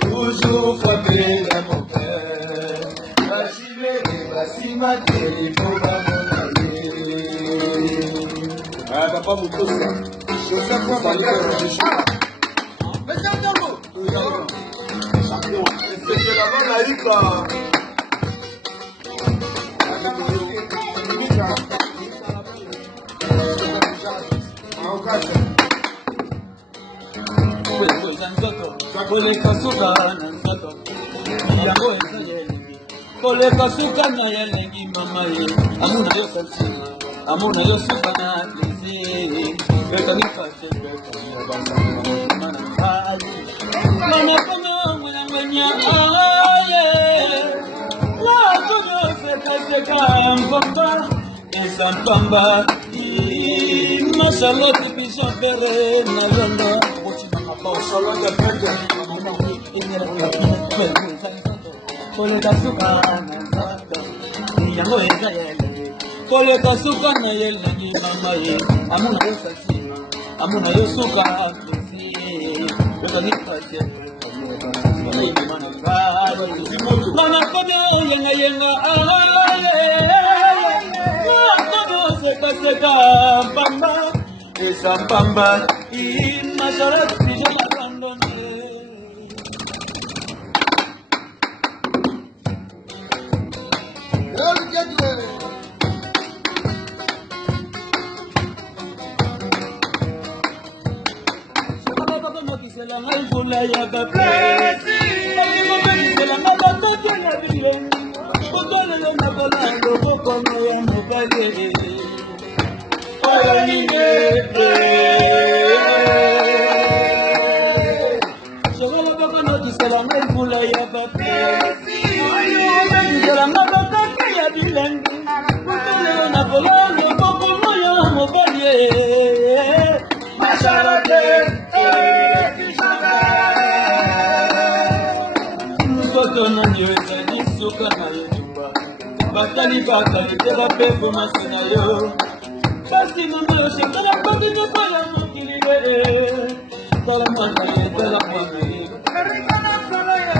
Toujours frappé dans mon cœur. Basilé, Basimate, il faut pas m'en aller. Ah, papa, mon tour, ça. Je sais quoi, ça y est, je suis là. Mais c'est un mot. Champion. C'est que là-bas, on a eu quoi. Koleka suka na yelengi mama ye amuna yo sansi amuna yo suka na tisi betani fase mana kono mwana menya aye la kono seka mpamba esampamba mashallah tipisha pere na yondo bochina kapa mashallah ya peke Koleka suka na zaka, yango eza yele. Koleka suka na yele ni mama ye. Amuna yo sasima, amuna yo suka kisi. Yoka ni kache, mana yi mana kado. Mana kono yenga yenga aye. Kono seka seka pamba, esa pamba. Masara tijo abandone. Ya baba, la mama kote na bilen, kondole na bola lobo kono ya mobile. Oline, sogolo baba no disela ngai bula ya baba. La mama kote ya bilen, kondole na bola lobo kono ya mobile. Masharate. Batali batali tela pepo masina yo. Kasi mama yo shekala pati te pala mokilile. Tala mama yo tela pati.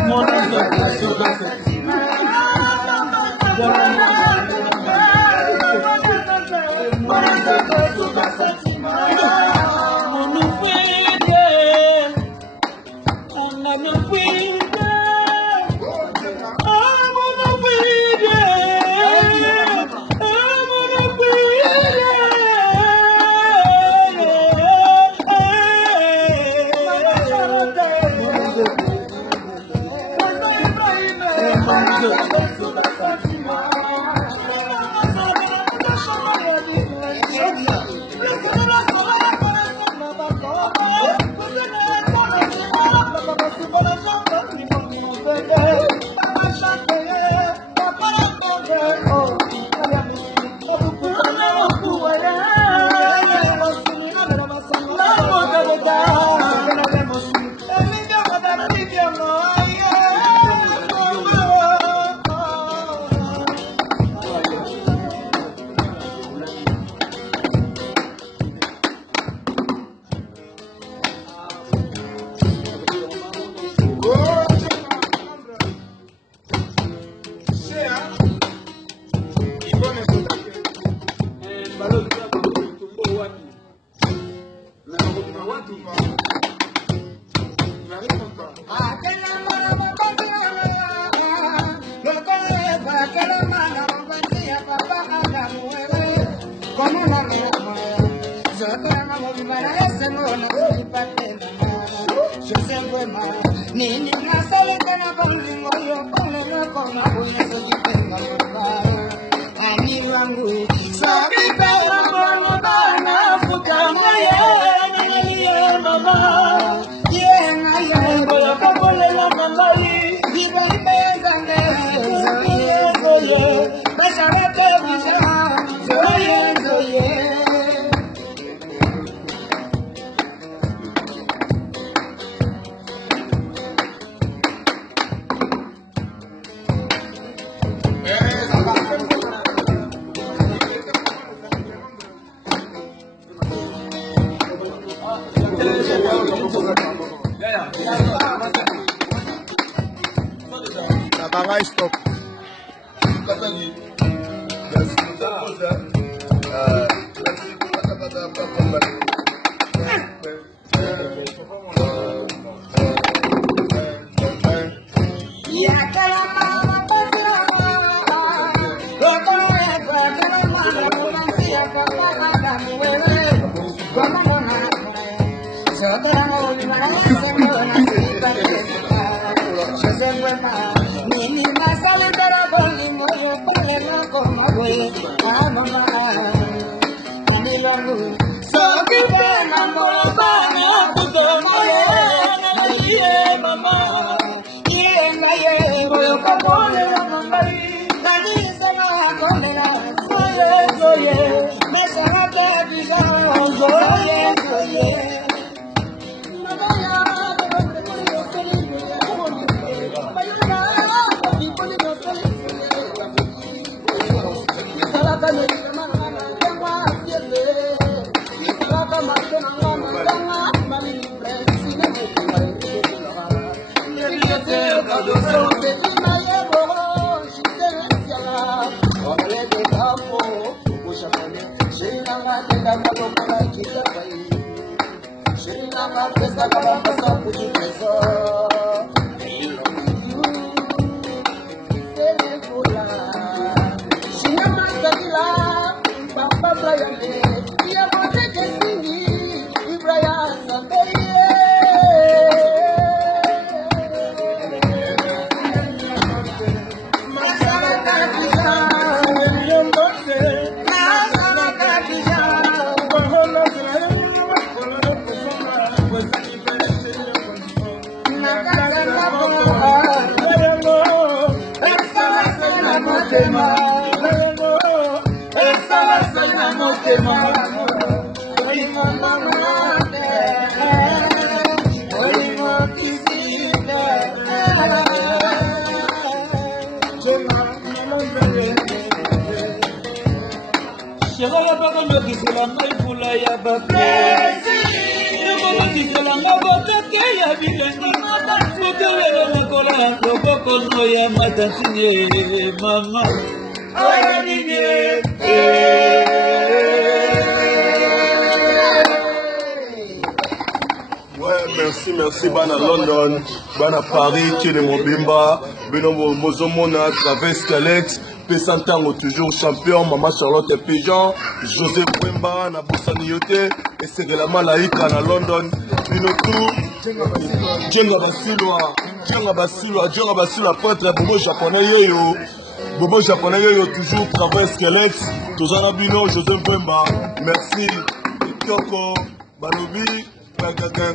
Mona zaka suka sasima. Mona zaka suka sasima. Monu fuide. Ana me fuide. Nanga stop. Katali. Merci. Merci bana London, bana Paris, Kene Mobimba, Beno Mozomona, Traverse Alex, Pessantango toujours champion, Maman Charlotte Pigeon, José Wemba, Nabosani Yote, et c'est de la Malaïka na London, Bino tout, Djenga Basilwa, peintre Bobo japonais yoyo, toujours Traverse Alex, toujours Bino, José Wemba, merci, Kyoko, Balobi, Pagagan.